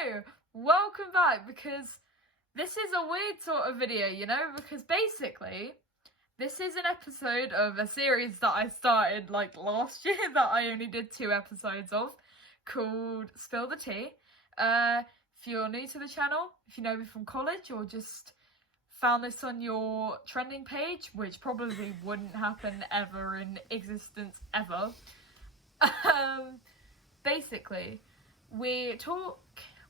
So, welcome back, because this is a weird sort of video, you know, because basically, this is an episode of a series that I started, like, last year, that I only did 2 episodes of, called Spill the Tea. If you're new to the channel, if you know me from college, or just found this on your trending page, which probably wouldn't happen ever in existence ever, basically, we talk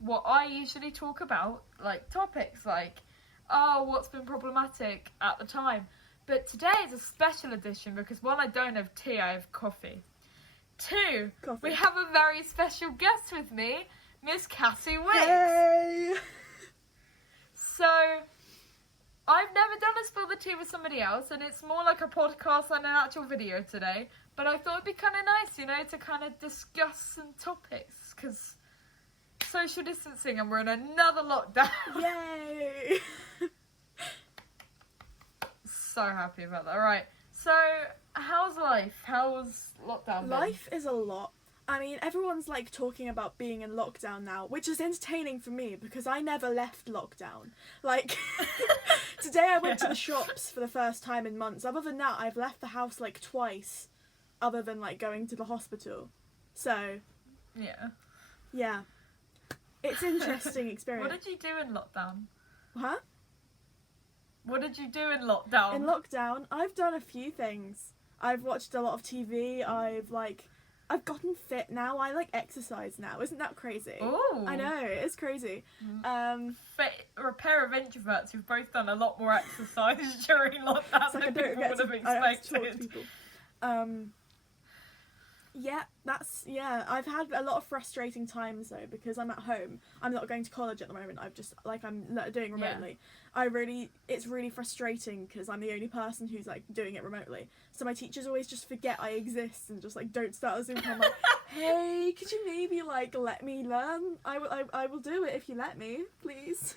what I usually talk about, like topics like, oh, what's been problematic at the time. But today is a special edition because 1, I don't have tea, I have coffee. 2, we have a very special guest with me, Miss Cassie Wicks. Hey! So, I've never done a Spill the Tea with somebody else, and it's more like a podcast than an actual video today. But I thought it'd be kind of nice, you know, to kind of discuss some topics, because social distancing and we're in another lockdown. Yay! So happy about that. Alright, so how's life? How's lockdown been? Life is a lot. I mean, everyone's like talking about being in lockdown now, which is entertaining for me because I never left lockdown. Like, today I went to the shops for the first time in months. Other than that, I've left the house like twice, other than like going to the hospital. So, yeah. It's an interesting experience. What did you do in lockdown? Huh? What did you do in lockdown? In lockdown, I've done a few things. I've watched a lot of TV. I've gotten fit now. I like exercise now. Isn't that crazy? Ooh. I know, it's crazy. For a pair of introverts who've both done a lot more exercise during lockdown than people would have expected. I have to talk to people. I've had a lot of frustrating times though because I'm at home. I'm not going to college at the moment. I'm doing remotely. It's really frustrating because I'm the only person who's like doing it remotely. So my teachers always just forget I exist and just like don't start a Zoom call. I'm like, hey, could you maybe like let me learn? I will do it if you let me, please.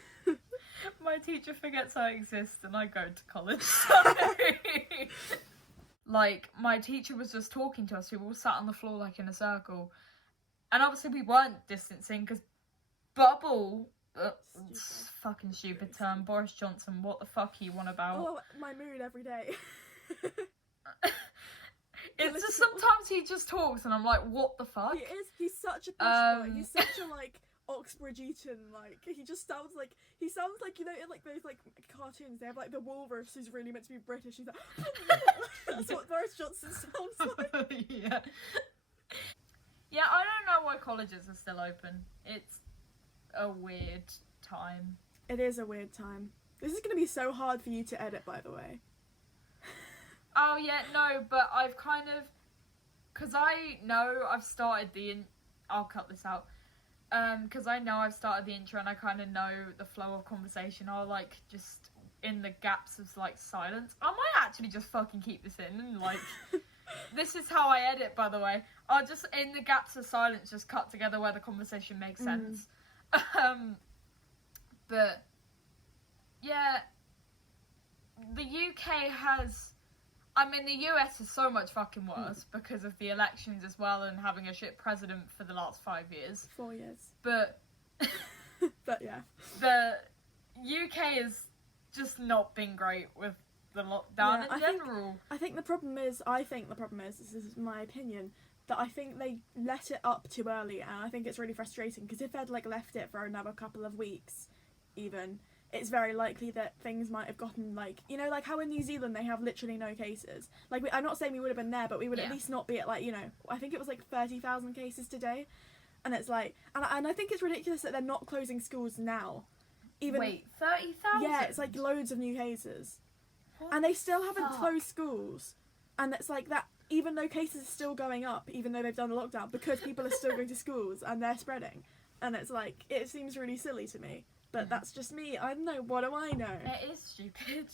My teacher forgets I exist and I go to college. Sorry. Like, my teacher was just talking to us. We all sat on the floor, like, in a circle. And obviously we weren't distancing, because bubble... fucking stupid term. Boris Johnson, what the fuck are you on about? Oh, my mood every day. It's just sometimes he just talks and I'm like, what the fuck? He is. He's such a push boy. He's such a, like... Oxbridge Eton, like, he sounds like, you know, in like those like cartoons, they have like the walrus who's really meant to be British. He's like, that's what Boris Johnson sounds like. Yeah, I don't know why colleges are still open. It's a weird time. It is a weird time. This is going to be so hard for you to edit, by the way. Oh yeah, no, but I've kind of, because I know I've started I'll cut this out. Because I know I've started the intro and I kind of know the flow of conversation. I'll like just in the gaps of like silence. I might actually just fucking keep this in and like this is how I edit, by the way. I'll just in the gaps of silence just cut together where the conversation makes sense. But yeah, the UK has. I mean, the US is so much fucking worse because of the elections as well and having a shit president for the last 5 years. 4 years. But... but yeah. The UK has just not been great with the lockdown in general. I think the problem is, this is my opinion, that I think they let it up too early, and I think it's really frustrating because if they'd like left it for another couple of weeks, even... it's very likely that things might have gotten, like, you know, like how in New Zealand they have literally no cases. Like, I'm not saying we would have been there, but we would at least not be at, like, you know, I think it was like 30,000 cases today. And it's like, and I think it's ridiculous that they're not closing schools now. Wait, 30,000? Yeah, it's like loads of new cases. And they still haven't closed schools. And it's like that, even though cases are still going up, even though they've done a lockdown, because people are still going to schools and they're spreading. And it's like, it seems really silly to me. But that's just me. I don't know. What do I know? It is stupid.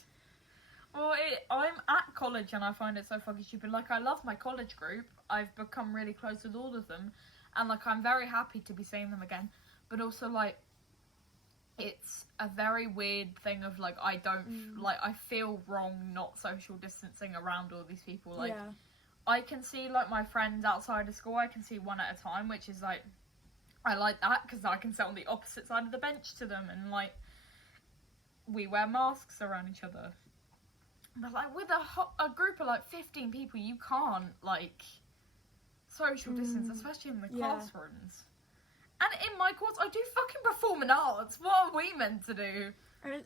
Well, I'm at college and I find it so fucking stupid. Like, I love my college group. I've become really close with all of them. And, like, I'm very happy to be seeing them again. But also, like, it's a very weird thing of, like, I don't... Like, I feel wrong not social distancing around all these people. Like, I can see, like, my friends outside of school. I can see one at a time, which is, like... I like that because I can sit on the opposite side of the bench to them, and like we wear masks around each other. But like with a group of like 15 people, you can't like social distance, especially in the classrooms. And in my course, I do fucking performing arts. What are we meant to do?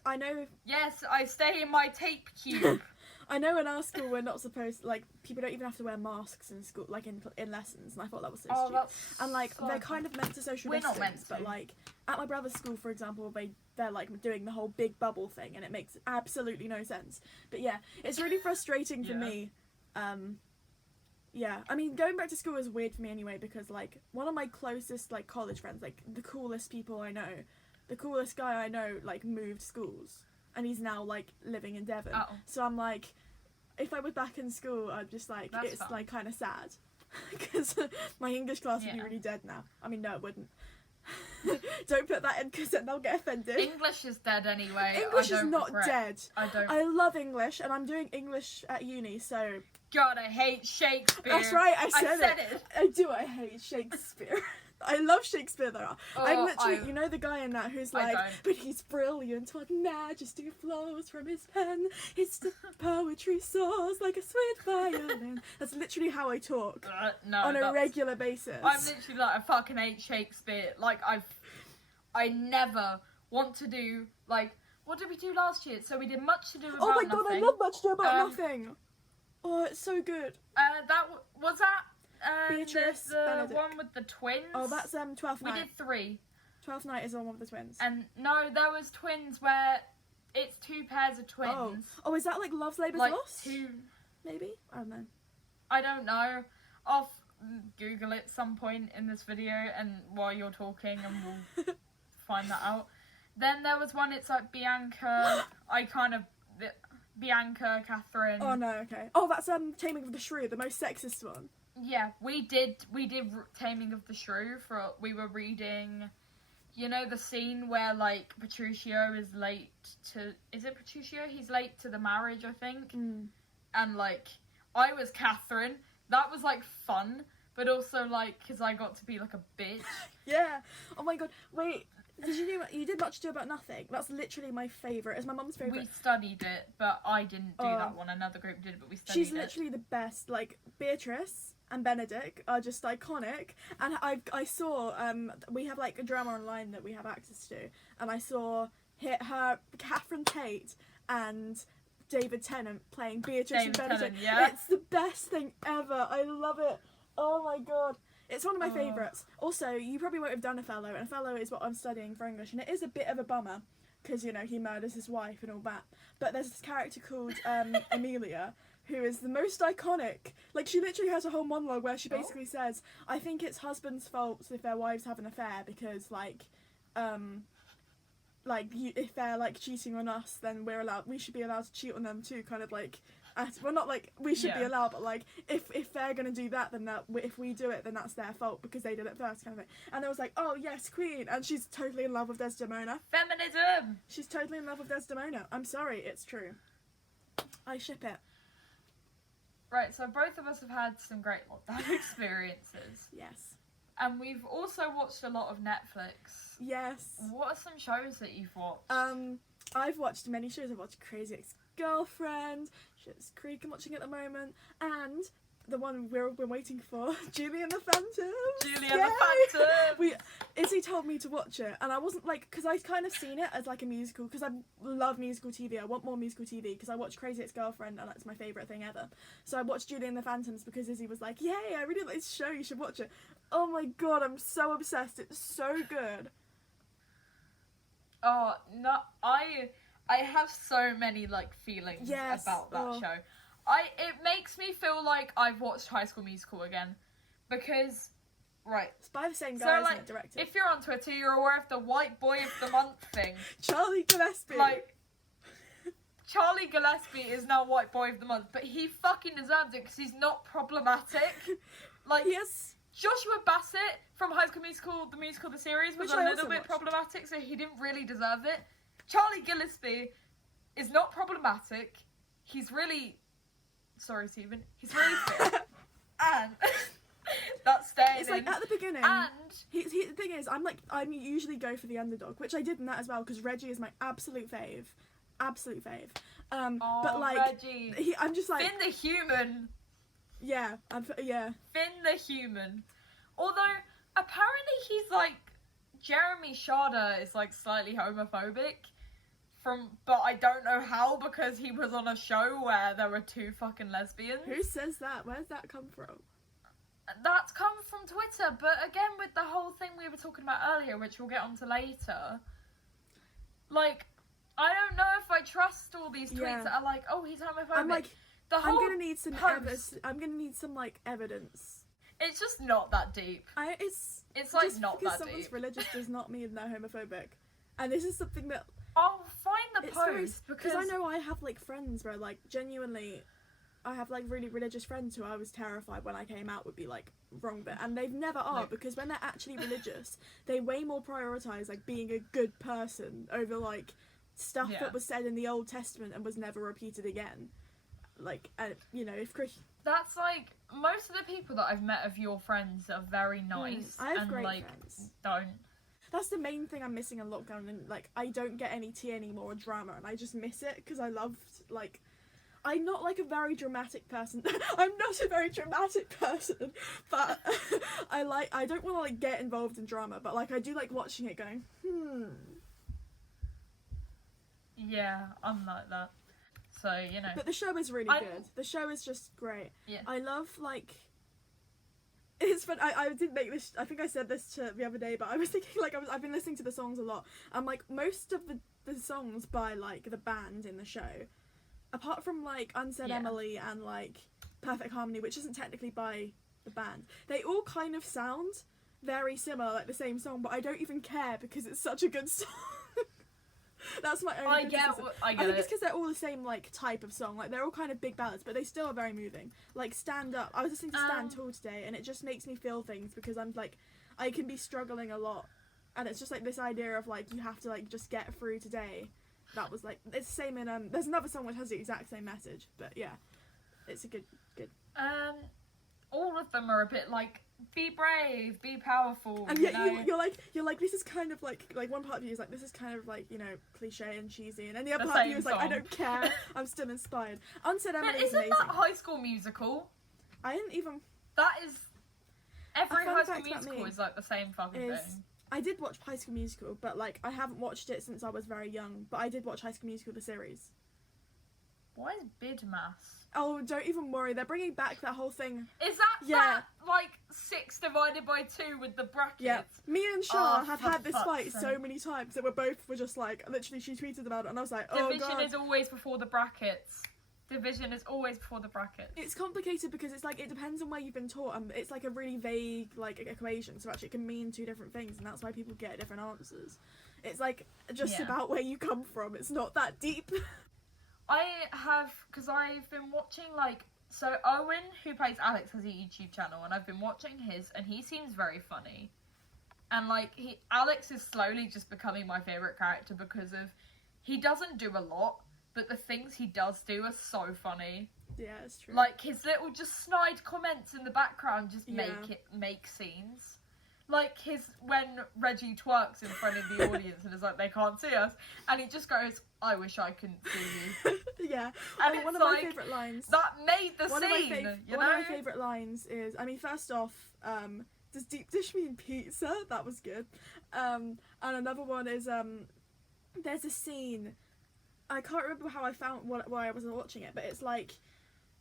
I know. Yes, I stay in my tape cube. I know in our school we're not supposed, like, people don't even have to wear masks in school, like in lessons, and I thought that was so stupid. That's and like so they're kind of meant to social We're distance, not meant to. but like at my brother's school, for example, they're like doing the whole big bubble thing, and it makes absolutely no sense. But yeah, it's really frustrating for me. Yeah, I mean, going back to school is weird for me anyway, because like one of my closest like college friends, like the coolest people I know, the coolest guy I know, like moved schools, and he's now like living in Devon. Oh. So I'm like, if I was back in school, I'd just like, That's it's fun. like kind of sad, because my English class would be Yeah. really dead now. I mean, no, it wouldn't. Don't put that in, because then they'll get offended. English is dead anyway. English I is don't not regret. dead. I don't. I love English, and I'm doing English at uni, so God, I hate Shakespeare. that's right. I said it. I do. I hate Shakespeare. I love Shakespeare though. I'm Oh, literally, you know the guy in that who's I like, don't. but he's brilliant, what majesty flows from his pen. His poetry soars like a sweet violin. That's literally how I talk No, on a that's- regular basis. I'm literally like, I fucking hate Shakespeare. Like, I never want to do, like, what did we do last year? So we did Much to Do About Oh my Nothing. god, I love Much Ado About Um, Nothing. Oh, it's so good. Was that Beatrice the Benedict. one with the twins? Oh, that's 12th We Night. did 3. 12th Night is the one with the twins. And no, there was twins where it's 2 pairs of twins. Oh, is that like Love's Labour's Like Lost? 2. Maybe? I don't know. I don't know. I'll Google it some point in this video, and while you're talking, and we'll find that out. Then there was one. It's like Bianca. Bianca, Catherine. Oh no, okay. Oh, that's Taming of the Shrew, the most sexist one. Yeah, we did Taming of the Shrew. We were reading. You know the scene where like Petruchio is late to. Is it Petruchio? He's late to the marriage, I think. And like, I was Catherine. That was like fun, but also like because I got to be like a bitch. Yeah. Oh my god. Wait. You did Much Ado About Nothing? That's literally my favourite. It's my mum's favourite. We studied it, but I didn't do that one. Another group did, but we studied it. She's literally the best. Like Beatrice and Benedict are just iconic. And I saw we have like a drama online that we have access to, and I saw her Catherine Tate and David Tennant playing Beatrice and Benedict. Yeah. It's the best thing ever. I love it. Oh my god. It's one of my favourites. Also, you probably won't have done Othello, and Othello is what I'm studying for English, and it is a bit of a bummer, because, you know, he murders his wife and all that. But there's this character called Amelia, who is the most iconic. Like, she literally has a whole monologue where she basically says, I think it's husbands' faults if their wives have an affair, because, like, if they're, like, cheating on us, then we should be allowed to cheat on them too, kind of, like... well, not like we should be allowed, but like if they're gonna do that, then if we do it, then that's their fault because they did it first, kind of thing. And I was like, oh yes, queen, and she's totally in love with Desdemona. Feminism. She's totally in love with Desdemona. I'm sorry, it's true. I ship it. Right, so both of us have had some great lockdown experiences. Yes. And we've also watched a lot of Netflix. Yes. What are some shows that you've watched? I've watched many shows. I've watched Crazy Ex-Girlfriend, Schitt's Creek I'm watching at the moment, and the one we're waiting for, Julie and the Phantoms. Julie and the Phantoms. Izzy told me to watch it, and I wasn't like, because I'd kind of seen it as like a musical, because I love musical TV. I want more musical TV, because I watched Crazy Ex-Girlfriend, and that's my favourite thing ever. So I watched Julie and the Phantoms because Izzy was like, yay, I really like this show, you should watch it. Oh my god, I'm so obsessed. It's so good. Oh, no, I have so many, like, feelings about that show. It makes me feel like I've watched High School Musical again, because, right. It's by the same guy, so, isn't like, it, directed? if you're on Twitter, you're aware of the White Boy of the Month thing. Charlie Gillespie. Like, Charlie Gillespie is now White Boy of the Month, but he fucking deserves it, because he's not problematic. Like, yes. Joshua Bassett from High School Musical, the series, was Which a I little also bit watched. problematic, so he didn't really deserve it. Charlie Gillespie is not problematic. He's really... Sorry, Stephen. He's really fit. And That's staying It's in. like at the beginning. And The thing is, I usually go for the underdog, which I did in that as well because Reggie is my absolute fave. But like, Reggie. I'm just like Finn the human. yeah, Finn the human. Although apparently he's like Jeremy Shada is like slightly homophobic. But I don't know how because he was on a show where there were 2 fucking lesbians. Who says that? Where's that come from? That's come from Twitter, but again with the whole thing we were talking about earlier, which we'll get onto later. Like, I don't know if I trust all these tweets that are like, oh, he's homophobic. I'm like, the whole I'm gonna need some I'm gonna need some like evidence. It's just not that deep. It's like just not because that someone's deep. religious does not mean they're homophobic, and this is something that I'll find the it's post because I know I have like friends where like genuinely I have like really religious friends who I was terrified when I came out would be like wrong bit, and they've never are because when they're actually religious they way more prioritize like being a good person over like stuff that was said in the Old Testament and was never repeated again. Like you know, if Chris, that's like most of the people that I've met of your friends are very nice. I have and great like friends. don't. That's the main thing I'm missing in lockdown, and like I don't get any tea anymore or drama, and I just miss it because I loved like. I'm not like a very dramatic person. I'm not a very dramatic person, but I don't want to like get involved in drama, but like I do like watching it going, Yeah, I'm like that. So, you know. But the show is really good. The show is just great. Yeah. I love like it's fun. I didn't make this. I think I said this the other day, but I was thinking like I've been listening to the songs a lot, and like most of the songs by like the band in the show, apart from like Unsaid Emily and like Perfect Harmony, which isn't technically by the band, they all kind of sound very similar, like the same song. But I don't even care because it's such a good song. That's my only criticism. I think it's because they're all the same like type of song. Like they're all kind of big ballads, but they still are very moving. Like Stand Up. I was listening to Stand Tall today, and it just makes me feel things because I'm like, I can be struggling a lot, and it's just like this idea of like you have to like just get through today. That was like it's the same in there's another song which has the exact same message, but yeah, it's a good. All of them are a bit like be brave, be powerful. And yet you're like this is kind of like one part of you is like this is kind of like, you know, cliche and cheesy, and then the other part of you is like I don't care, I'm still inspired. Unsaid Emily is amazing. Isn't that High School Musical? I didn't even. That is every High School Musical is like the same fucking thing. I did watch High School Musical, but like I haven't watched it since I was very young. But I did watch High School Musical the series. Why is Bidmas? Oh, don't even worry. They're bringing back that whole thing. Is that like 6 divided by 2 with the brackets? Yeah. Me and Shah have had this fight so many times that we're just like, literally she tweeted about it and I was like, oh god. Division is always before the brackets. Division is always before the brackets. It's complicated because it's like, it depends on where you've been taught, and it's like a really vague like equation, so actually it can mean 2 different things, and that's why people get different answers. It's like just about where you come from. It's not that deep. Because I've been watching, like, so Owen, who plays Alex, has a YouTube channel, and I've been watching his, and he seems very funny. And, like, Alex is slowly just becoming my favourite character because he doesn't do a lot, but the things he does do are so funny. Yeah, it's true. Like, his little just snide comments in the background just make scenes. Like when Reggie twerks in front of the audience and is like, they can't see us, and he just goes, I wish I couldn't see you. Yeah. And one of like, my favourite lines. That made the scene, you know? One of my favourite lines is, I mean, first off, does deep dish mean pizza? That was good. And another one is, there's a scene, I can't remember how I found why I wasn't watching it, but it's like,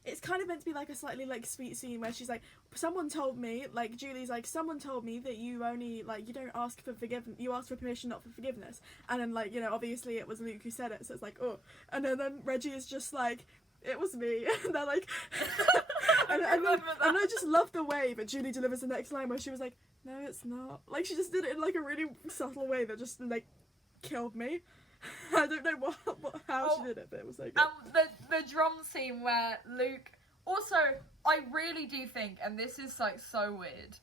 it's kind of meant to be like a slightly like sweet scene where she's like, someone told me, like Julie's like, someone told me that you only like, you don't ask for forgiveness, you ask for permission, not for forgiveness. And then like, you know, obviously it was Luke who said it, so it's like, oh. And then Reggie is just like, it was me. And they're like, and I just love the way that Julie delivers the next line where she was like, no, it's not. Like she just did it in like a really subtle way that just like killed me. I don't know how she did it, but it was so good. The drum scene where Luke... Also, I really do think, and this is like so weird,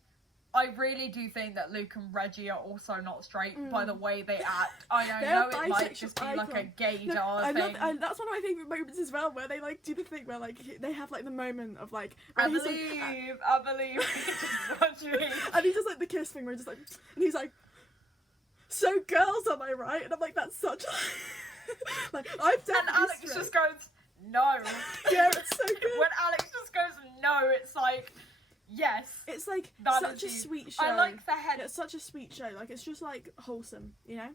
I really do think that Luke and Reggie are also not straight by the way they act. I They're know it might bisexual just be like a icon. gaydar I thing. love, that's one of my favourite moments as well, where they like do the thing where like they have like the moment of like I where he's, believe, like, I believe. Just watching. and he does like the kiss thing where he's just like, and he's like, so girls, am I right? And I'm like, that's such like I've definitely And Alex straight. just goes, no. Yeah, it's so good. When Alex just goes, no, it's like, yes. It's like That such a is you. sweet show. I like the head. It's such a sweet show. Like it's just like wholesome, you know.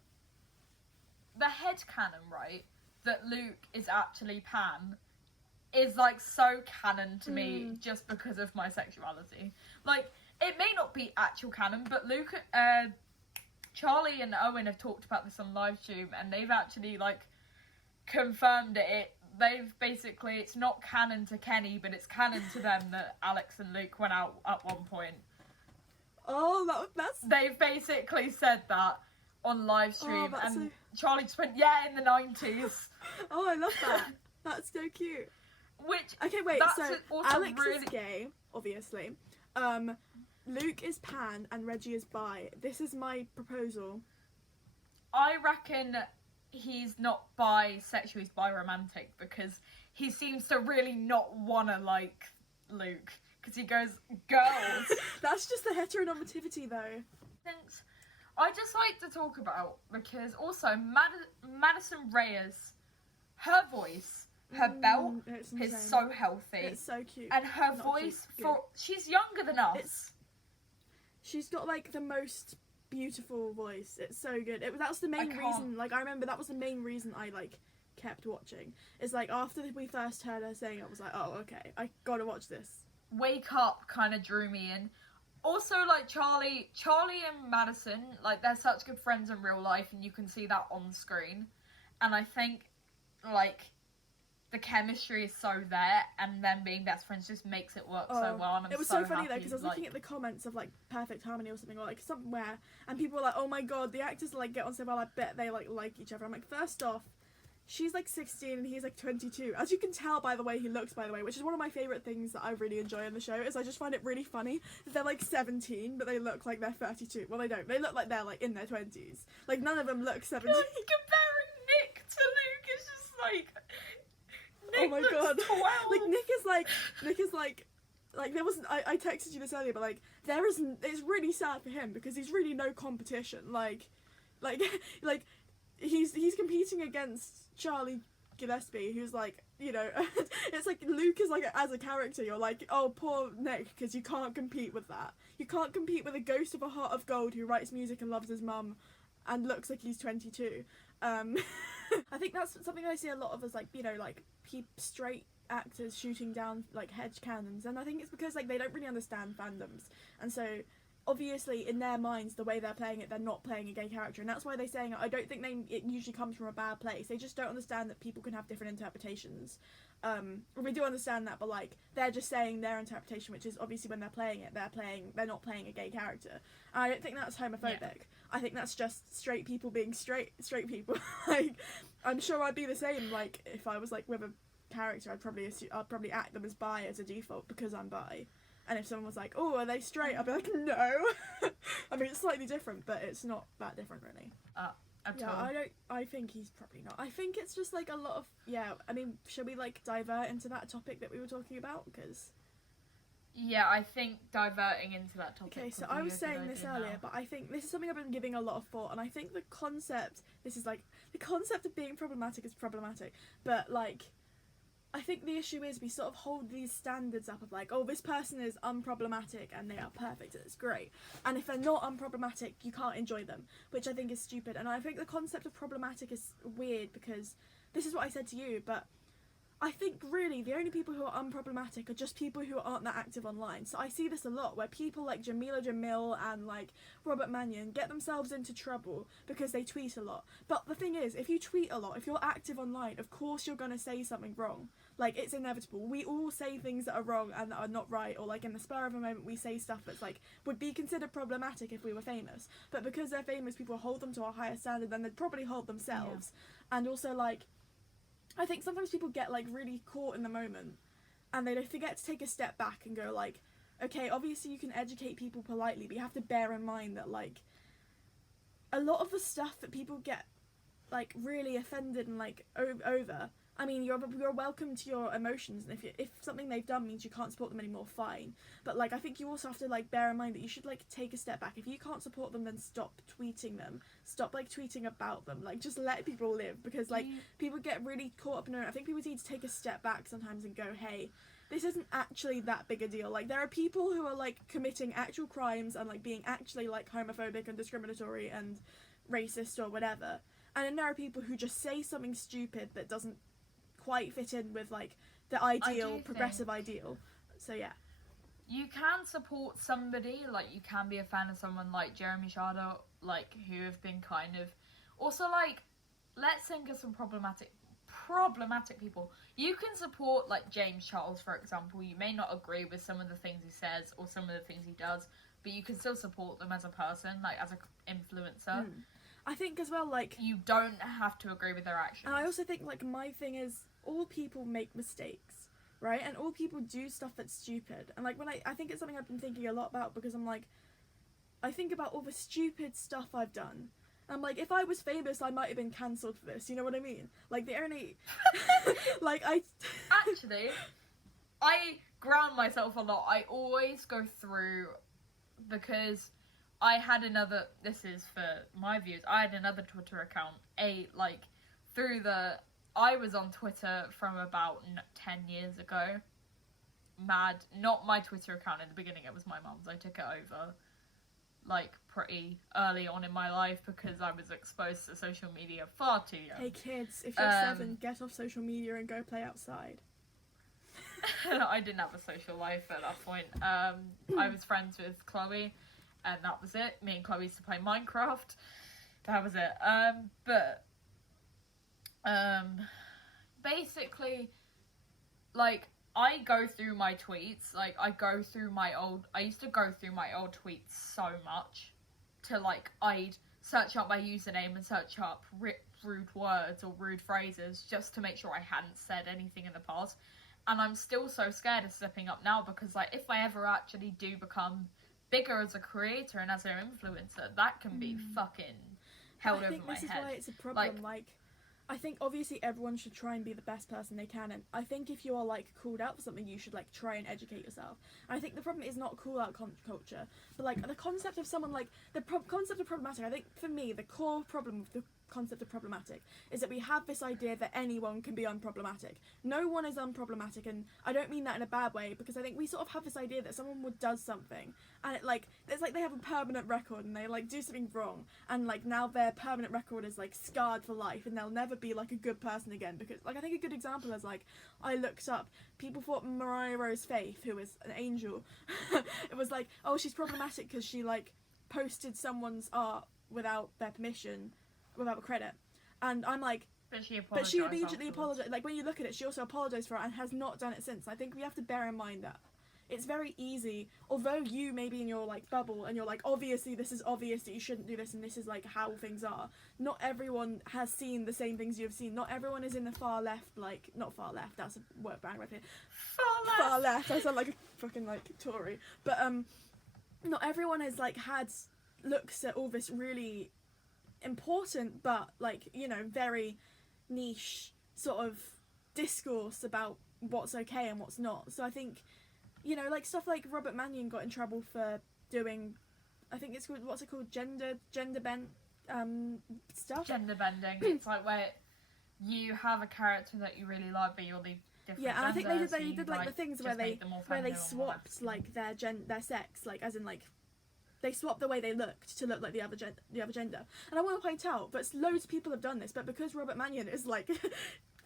The headcanon, right, that Luke is actually Pan is like so canon to me just because of my sexuality. Like, it may not be actual canon, but Charlie and Owen have talked about this on live stream, and they've actually like confirmed it. They've basically, it's not canon to Kenny, but it's canon to them that Alex and Luke went out at one point. Oh, that's. They've basically said that on live stream, that's and Charlie just went, yeah, in the 90s. Oh, I love that. That's so cute. Which, Okay, wait. that's So also Alex really... is gay, obviously. Luke is pan and Reggie is bi. This is my proposal. I reckon he's not bisexual, he's biromantic, because he seems to really not want to like Luke, because he goes, girls. That's just the heteronormativity, though. Things I just like to talk about, because also Madison Reyes, her voice, her belt It's is insane. so healthy. It's so cute. And her Not voice, cute, she's younger than us. She's got like the most beautiful voice. It's so good. That's the main can't- reason. Like I remember that was the main reason I like kept watching. It's like after we first heard her saying it, I was like, oh okay, I gotta watch this. Wake Up kind of drew me in. Also, like Charlie and Madison, like they're such good friends in real life, and you can see that on screen. And I think, like, the chemistry is so there, and them being best friends just makes it work so well. And I'm it was so funny happy, though because I was looking at the comments of like Perfect Harmony or something, or like somewhere, and people were like, "Oh my god, the actors like get on so well. I bet they like each other." I'm like, first off, she's like 16 and he's like 22. As you can tell by the way he looks, by the way, which is one of my favorite things that I really enjoy in the show. Is I just find it really funny that they're like 17, but they look like they're 32. Well, they don't. They look like they're like in their 20s. Like none of them look 17. God, comparing Nick to Luke is just like. Nick Oh my looks god. 12. Like Nick is like there wasn't I texted you this earlier, but like there isn't, it's really sad for him because he's really no competition. Like he's competing against Charlie Gillespie, who's like, you know, it's like Luke is like as a character you're like, oh poor Nick, because you can't compete with that. You can't compete with a ghost of a heart of gold who writes music and loves his mum and looks like he's 22. I think that's something I see a lot of as like, you know, like straight actors shooting down like hedge cannons, and I think it's because like they don't really understand fandoms, and so obviously in their minds the way they're playing it, they're not playing a gay character, and that's why they're saying I don't think it usually comes from a bad place. They just don't understand that people can have different interpretations. We do understand that, but like they're just saying their interpretation, which is obviously when they're playing it, they're not playing a gay character. And I don't think that's homophobic. Yeah. I think that's just straight people being straight people. Like I'm sure I'd be the same. Like if I was like with a character, I'd probably act them as bi as a default because I'm bi. And if someone was like, "Oh, are they straight?" I'd be like, "No." I mean, it's slightly different, but it's not that different really. At Yeah, all. I think he's probably not. I think it's just like a lot of, yeah, I mean, should we like divert into that topic that we were talking about? Because Yeah, I think diverting into that topic. okay, so would be I was a good saying this idea earlier, now. but I think this is something I've been giving a lot of thought, and I think the concept of being problematic is problematic, but like I think the issue is we sort of hold these standards up of like, oh, this person is unproblematic and they are perfect and it's great, and if they're not unproblematic you can't enjoy them, which I think is stupid. And I think the concept of problematic is weird because this is what I said to you, but I think really the only people who are unproblematic are just people who aren't that active online. So I see this a lot where people like Jamila Jamil and like Robert Mannion get themselves into trouble because they tweet a lot. But the thing is, if you tweet a lot, if you're active online, of course you're going to say something wrong. Like, it's inevitable. We all say things that are wrong and that are not right, or like in the spur of a moment we say stuff that's like would be considered problematic if we were famous. But because they're famous, people hold them to a higher standard than they'd probably hold themselves. Yeah. And also like I think sometimes people get like really caught in the moment and they forget to take a step back and go like, okay, obviously you can educate people politely, but you have to bear in mind that, like, a lot of the stuff that people get, like, really offended and, like, over, I mean, you're welcome to your emotions, and if something they've done means you can't support them anymore, fine. But, like, I think you also have to, like, bear in mind that you should, like, take a step back. If you can't support them, then stop tweeting them. Stop, like, tweeting about them. Like, just let people live, because, like, people get really caught up in it. I think people need to take a step back sometimes and go, hey, this isn't actually that big a deal. Like, there are people who are, like, committing actual crimes and, like, being actually, like, homophobic and discriminatory and racist or whatever. And then there are people who just say something stupid that doesn't quite fit in with, like, the ideal, progressive ideal. So, yeah. You can support somebody, like, you can be a fan of someone like Jeremy Shada, like, who have been kind of... Also, like, let's think of some problematic people. You can support, like, James Charles, for example. You may not agree with some of the things he says or some of the things he does, but you can still support them as a person, like, as an influencer. I think as well, like... You don't have to agree with their actions. And I also think, like, my thing is, all people make mistakes, right? And all people do stuff that's stupid. And, like, when I think it's something I've been thinking a lot about, because I'm like, I think about all the stupid stuff I've done. I'm like, if I was famous, I might have been cancelled for this, you know what I mean? Like, the only... like, Actually, I ground myself a lot. I always go through, because I had another... This is for my views. I had another Twitter account, I was on Twitter from about 10 years ago. Mad. Not my Twitter account in the beginning, it was my mum's. I took it over, like, pretty early on in my life because I was exposed to social media far too young. Hey kids, if you're 7, get off social media and go play outside. I didn't have a social life at that point. I was friends with Chloe, and that was it. Me and Chloe used to play Minecraft. That was it. Basically, like, I go through my tweets, like, I used to go through my old tweets so much, to, like, I'd search up my username and search up rude words or rude phrases, just to make sure I hadn't said anything in the past, and I'm still so scared of stepping up now, because, like, if I ever actually do become bigger as a creator and as an influencer, that can be fucking held over my head. I think this is why it's a problem, like, I think obviously everyone should try and be the best person they can, and I think if you are, like, called out for something, you should, like, try and educate yourself. And I think the problem is not call out culture, but, like, the concept of someone, like, the concept of problematic, I think for me the core problem with the concept of problematic is that we have this idea that anyone can be unproblematic. No one is unproblematic, and I don't mean that in a bad way, because I think we sort of have this idea that someone does something and it's like they have a permanent record and they, like, do something wrong, and, like, now their permanent record is, like, scarred for life and they'll never be, like, a good person again. Because, like, I think a good example is, like, I looked up, people thought Mariah Rose Faith, who is an angel, it was like, oh, she's problematic because she, like, posted someone's art without their permission, without credit, and I'm like, but she immediately apologized. Like, when you look at it, she also apologized for it and has not done it since. I think we have to bear in mind that it's very easy, although you may be in your, like, bubble and you're like, obviously this is obvious that you shouldn't do this and this is, like, how things are. Not everyone has seen the same things you've seen. Not everyone is in the far left, like, not far left, that's a word brand right here. Far left. I sound like a fucking, like, Tory. But not everyone has, like, had looks at all this really important but, like, you know, very niche sort of discourse about what's okay and what's not. So I think, you know, like, stuff like Robert Mannion got in trouble for doing, I think it's called, what's it called, gender bent stuff. Gender bending. It's like where you have a character that you really like, but you're the different yeah, and I think gender, they did like the things where they swapped, like, their sex, like, as in, like, they swapped the way they looked to look like the other gender. And I want to point out, but loads of people have done this, but because Robert Mannion is, like,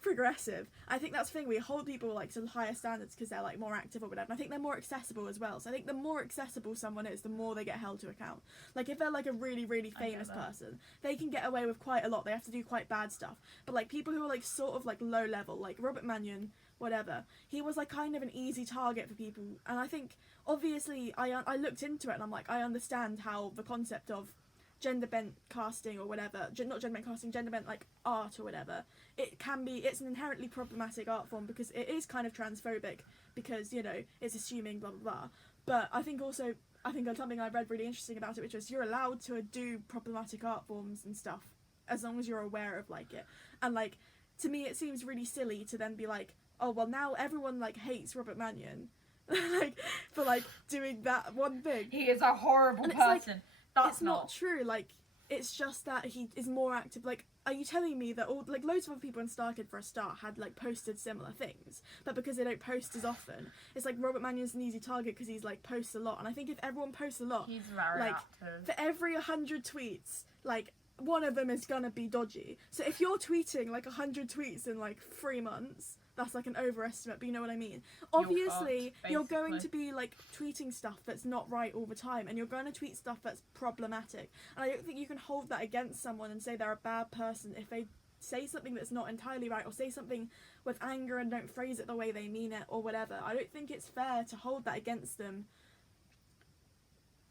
progressive, I think that's the thing, we hold people, like, to higher standards because they're, like, more active or whatever. And I think they're more accessible as well. So I think the more accessible someone is, the more they get held to account. Like, if they're, like, a really, really famous person, they can get away with quite a lot. They have to do quite bad stuff. But, like, people who are, like, sort of, like, low level, like Robert Mannion, whatever, he was, like, kind of an easy target for people. And I think, obviously, I looked into it and I'm like, I understand how the concept of gender bent casting or whatever, not gender bent casting, gender bent, like, art or whatever, it's an inherently problematic art form because it is kind of transphobic, because, you know, it's assuming blah blah blah. But I think also, I think something I read really interesting about it, which was you're allowed to do problematic art forms and stuff as long as you're aware of like it. And like, to me, it seems really silly to then be like, oh well, now everyone like hates Robert Mannion, like for like doing that one thing. He is a horrible And it's like, person. That's it's not true. Like, it's just that he is more active. Like, are you telling me that all like loads of other people in StarKid for a start had like posted similar things, but because they don't post as often, it's like Robert Mannion's an easy target because he's like posts a lot. And I think if everyone posts a lot, He's very like active. for every 100 tweets, like one of them is gonna be dodgy. So if you're tweeting like 100 tweets in like 3 months, that's like an overestimate, but you know what I mean. Obviously, fucked, you're going basically. to be like tweeting stuff that's not right all the time, and you're going to tweet stuff that's problematic. And I don't think you can hold that against someone and say they're a bad person if they say something that's not entirely right, or say something with anger and don't phrase it the way they mean it, or whatever. I don't think it's fair to hold that against them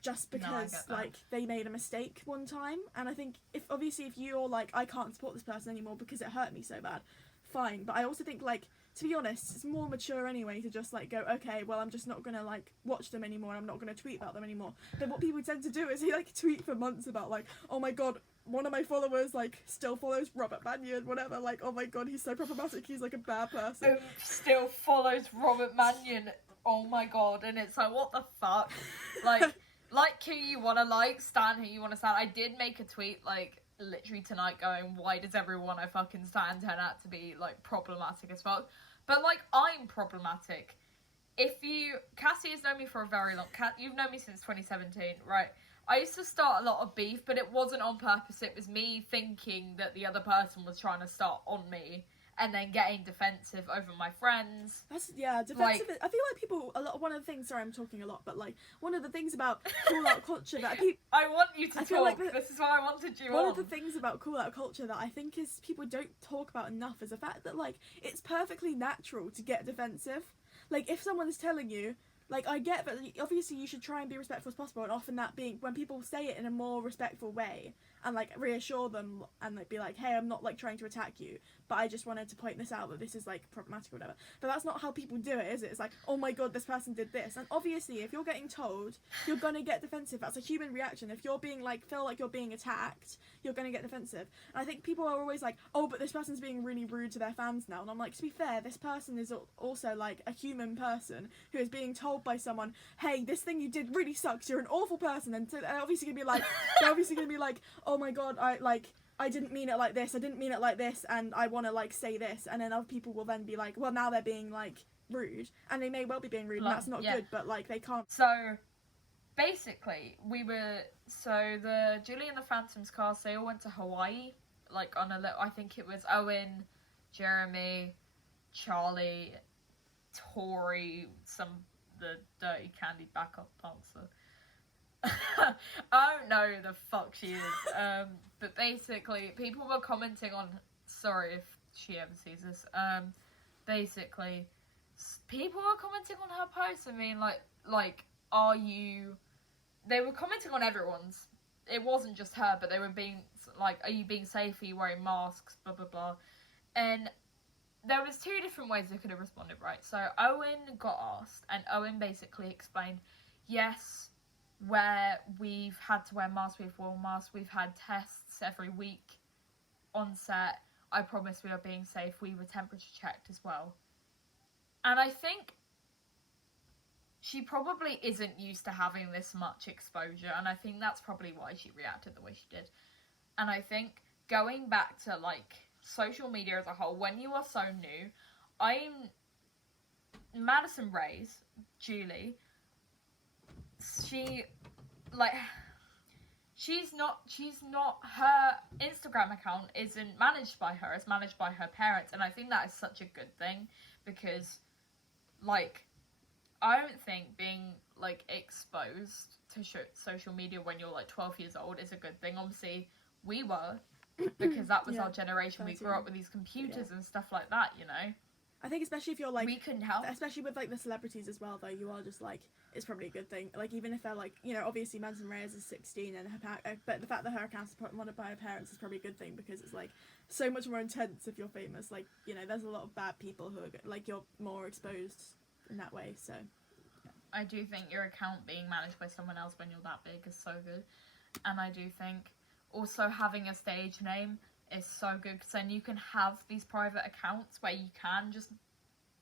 just No, I because get that. like they made a mistake one time. And I think if you're like, I can't support this person anymore because it hurt me so bad, fine. But I also think, like, to be honest, it's more mature anyway to just like go, okay, well, I'm just not gonna like watch them anymore, and I'm not gonna tweet about them anymore. But what people tend to do is they like tweet for months about like, oh my god, one of my followers like still follows Robert Mannion, whatever, like, oh my god, he's so problematic, he's like a bad person. Still follows Robert Mannion. Oh my god, and it's like, what the fuck? Like who you wanna like, stan who you wanna stan. I did make a tweet like literally tonight going, why does everyone I fucking stan turn out to be like problematic as fuck? But like, I'm problematic. Cassie has known me for a very long, you've known me since 2017, right? I used to start a lot of beef, but it wasn't on purpose. It was me thinking that the other person was trying to start on me, and then getting defensive over my friends. That's, yeah, defensive. Like, I feel like people, one of the things, sorry I'm talking a lot, but like, one of the things about call out culture that people, I want you to I feel talk. like This is why I wanted you one on. of the things about call out culture that I think is people don't talk about enough is the fact that like it's perfectly natural to get defensive. Like, if someone's telling you, like, I get that obviously you should try and be respectful as possible, and often that being when people say it in a more respectful way and like reassure them and like be like, hey, I'm not like trying to attack you, but I just wanted to point this out that this is like problematic or whatever. But that's not how people do it, is it? It's like, oh my god, this person did this. And obviously if you're getting told, you're gonna get defensive. That's a human reaction. If you're being like, feel like you're being attacked, you're gonna get defensive. And I think people are always like, oh, but this person's being really rude to their fans now. And I'm like, to be fair, this person is also like a human person who is being told by someone, hey, this thing you did really sucks, you're an awful person. And so they're obviously gonna be like, oh my god, I didn't mean it like this, and I want to like say this. And then other people will then be like, well, now they're being like rude, and they may well be being rude, and that's not good, but like they can't. So basically, the Julie and the Phantoms cast, they all went to Hawaii, like on a little, I think it was Owen, Jeremy, Charlie, Tori, the dirty candy backup dancer. I don't know who the fuck she is. But basically, people were commenting on. Sorry if she ever sees this. Basically, people were commenting on her posts. I mean, like, are you? They were commenting on everyone's. It wasn't just her, but they were being like, are you being safe? Are you wearing masks? Blah blah blah. And there was 2 different ways they could have responded, right? So Owen got asked, and Owen basically explained, yes, where we've had to wear masks, we've worn masks, we've had tests every week on set. I promise we are being safe. We were temperature checked as well. And I think she probably isn't used to having this much exposure, and I think that's probably why she reacted the way she did. And I think going back to like social media as a whole, when you are so new, Madison Ray's Julie, she's not her Instagram account isn't managed by her, it's managed by her parents. And I think that is such a good thing, because like, I don't think being like exposed to social media when you're like 12 years old is a good thing. Obviously we were, because that was our generation. 13. We grew up with these computers and stuff like that, you know. I think especially if you're like, we couldn't help, especially with like the celebrities as well, though, you are just like, it's probably a good thing. Like, even if they're like, you know, obviously Madison Reyes is 16 and but the fact that her account's monitored by her parents is probably a good thing, because it's like so much more intense if you're famous. Like, you know, there's a lot of bad people who are like, you're more exposed in that way. So I I do think your account being managed by someone else when you're that big is so good. And I do think also having a stage name is so good, because then you can have these private accounts where you can just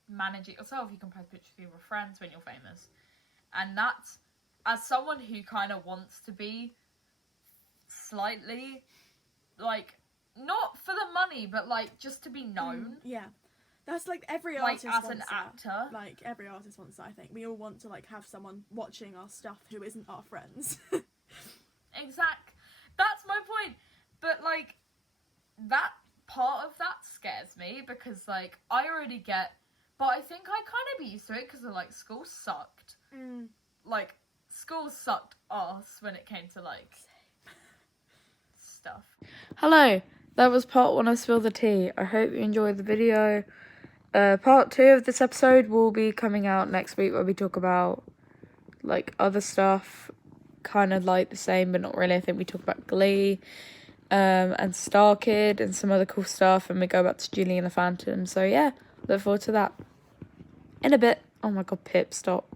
manage it yourself. You can post pictures of your friends when you're famous. And that's, as someone who kind of wants to be slightly, like, not for the money, but, like, just to be known. Yeah. That's like every Like, artist as wants an that. actor. Like every artist wants that, I think. We all want to like have someone watching our stuff who isn't our friends. Exact. That's my point. But, like, that part of that scares me, because, like, I already get, but I think I kind of be used to it, because, like, school sucked. Like, school sucked ass when it came to, like, stuff. Hello, that was part 1 of Spill the Tea. I hope you enjoyed the video. Part 2 of this episode will be coming out next week, where we talk about, like, other stuff, kind of like the same, but not really. I think we talk about Glee, and Star Kid, and some other cool stuff, and we go back to Julie and the Phantom. So yeah, look forward to that in a bit. Oh my god, Pip, stop.